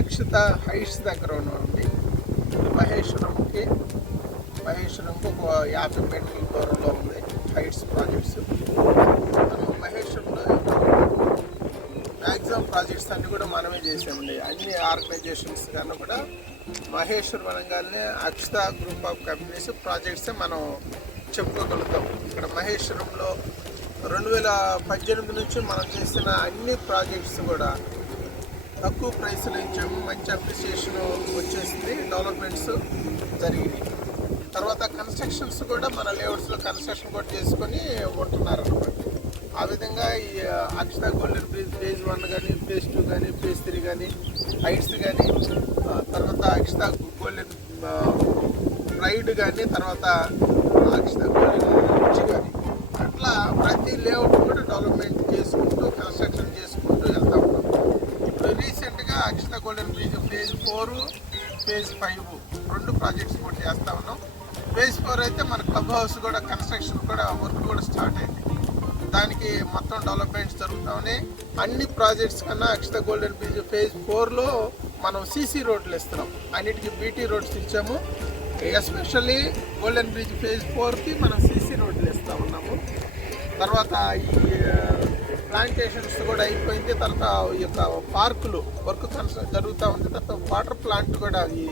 Akshata heights దగ్గర ఉంది. మహేశ్వరంకి ఒక 50 మీటర్ల దూరంలో ఉంది హైట్స్ ప్రాజెక్ట్స్. మనం మహేశ్వరంలో మ్యాక్సిమం ప్రాజెక్ట్స్ అన్నీ కూడా మనమే చేసామండి. అన్ని ఆర్గనైజేషన్స్ కన్నా కూడా మహేశ్వరం అనగానే Akshata group of companies projects మనం చెప్పుకోగలుగుతాం. ఇక్కడ మహేశ్వరంలో 2018 నుంచి మనం చేసిన అన్ని ప్రాజెక్ట్స్ కూడా తక్కువ ప్రైస్లో ఇచ్చాము. మంచి అప్రిసియేషన్ వచ్చేసింది, డెవలప్మెంట్స్ జరిగినాయి. తర్వాత కన్స్ట్రక్షన్స్ కూడా మన లేఅవుట్స్లో కన్స్ట్రక్షన్ కూడా చేసుకొని ఉంటున్నారు అన్నమాట. ఆ విధంగా ఈ అక్షత గోల్డెన్ బ్రిడ్జ్ ఫేజ్ 1 కానీ, ఫేజ్ 2 కానీ, ఫేజ్ 3 కానీ, హైట్స్ కానీ, తర్వాత అక్షత గోల్డెన్ ప్రైడ్ కానీ, తర్వాత అక్షత గోల్డెన్ బ్రిడ్జ్ కానీ, అట్లా ప్రతి లేఅవుట్ కూడా డెవలప్మెంట్ చేసుకుంటూ కన్స్ట్రక్షన్ చేసుకుంటూ వెళ్తా ఉన్నాం. ఇప్పుడు రీసెంట్గా Akshata golden bridge phase 4, phase 5 2 projects కూడా చేస్తూ ఉన్నాం. ఫేజ్ 4 అయితే మన క్లబ్ హౌస్ కూడా కన్స్ట్రక్షన్ కూడా వర్క్ కూడా స్టార్ట్ అయింది. దానికి మొత్తం డెవలప్మెంట్స్ జరుగుతూ ఉన్నాయి. అన్ని ప్రాజెక్ట్స్ కన్నా అక్షత గోల్డెన్ బ్రిడ్జ్ ఫేజ్ 4లో మనం సీసీ రోడ్లు ఇస్తున్నాం. అన్నిటికీ బీటీ రోడ్స్ ఇచ్చాము. ఎస్పెషల్లీ గోల్డెన్ బ్రిడ్జ్ ఫేజ్ 4కి మనం సీసీ రోడ్లు ఇస్తూ ఉన్నాము. తర్వాత ఈ ప్లాంటేషన్స్ కూడా అయిపోయింది. తర్వాత ఈ యొక్క పార్కులు వర్క్ కన్స్ట్రక్షన్ జరుగుతూ ఉంది. తర్వాత వాటర్ ప్లాంట్ కూడా, ఈ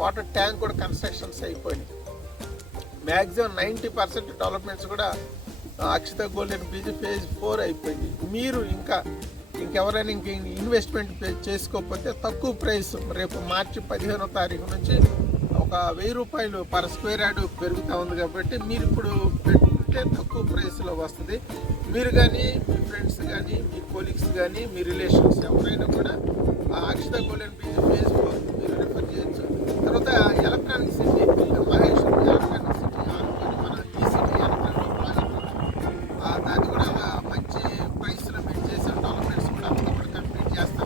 వాటర్ ట్యాంక్ కూడా కన్స్ట్రక్షన్స్ అయిపోయినాయి. మ్యాక్సిమం 90% డెవలప్మెంట్స్ కూడా అక్షత గోల్డెన్ బ్రిడ్జ్ ఫేజ్ 4 అయిపోయింది. మీరు ఇంకెవరైనా ఇన్వెస్ట్మెంట్ చేసుకోకపోతే తక్కువ ప్రైస్ రేపు మార్చి 15వ తారీఖు నుంచి ఒక 1000 రూపాయలు పర్ స్క్వేర్ యార్డ్ పెరుగుతూ ఉంది. కాబట్టి మీరు ఇప్పుడు పెట్టుకుంటే తక్కువ ప్రైస్లో వస్తుంది. మీరు కానీ, మీ ఫ్రెండ్స్ కానీ, మీ కొలీగ్స్ కానీ, మీ రిలేషన్స్ ఎవరైనా కూడా అక్షత గోల్డెన్ బ్రిడ్జ్ ఫేజ్ 4 మీరు రిఫర్ చేయొచ్చు. తర్వాత electronic city, Maheshwaram electronic city మన ఈసీటీ ఎలక్ట్రానిక్ ప్రాజెక్ట్, దాన్ని కూడా మంచి ప్రైస్లో మేము చేసాం. డెవలప్మెంట్స్ కూడా అప్పుడు కంప్లీట్ చేస్తాం.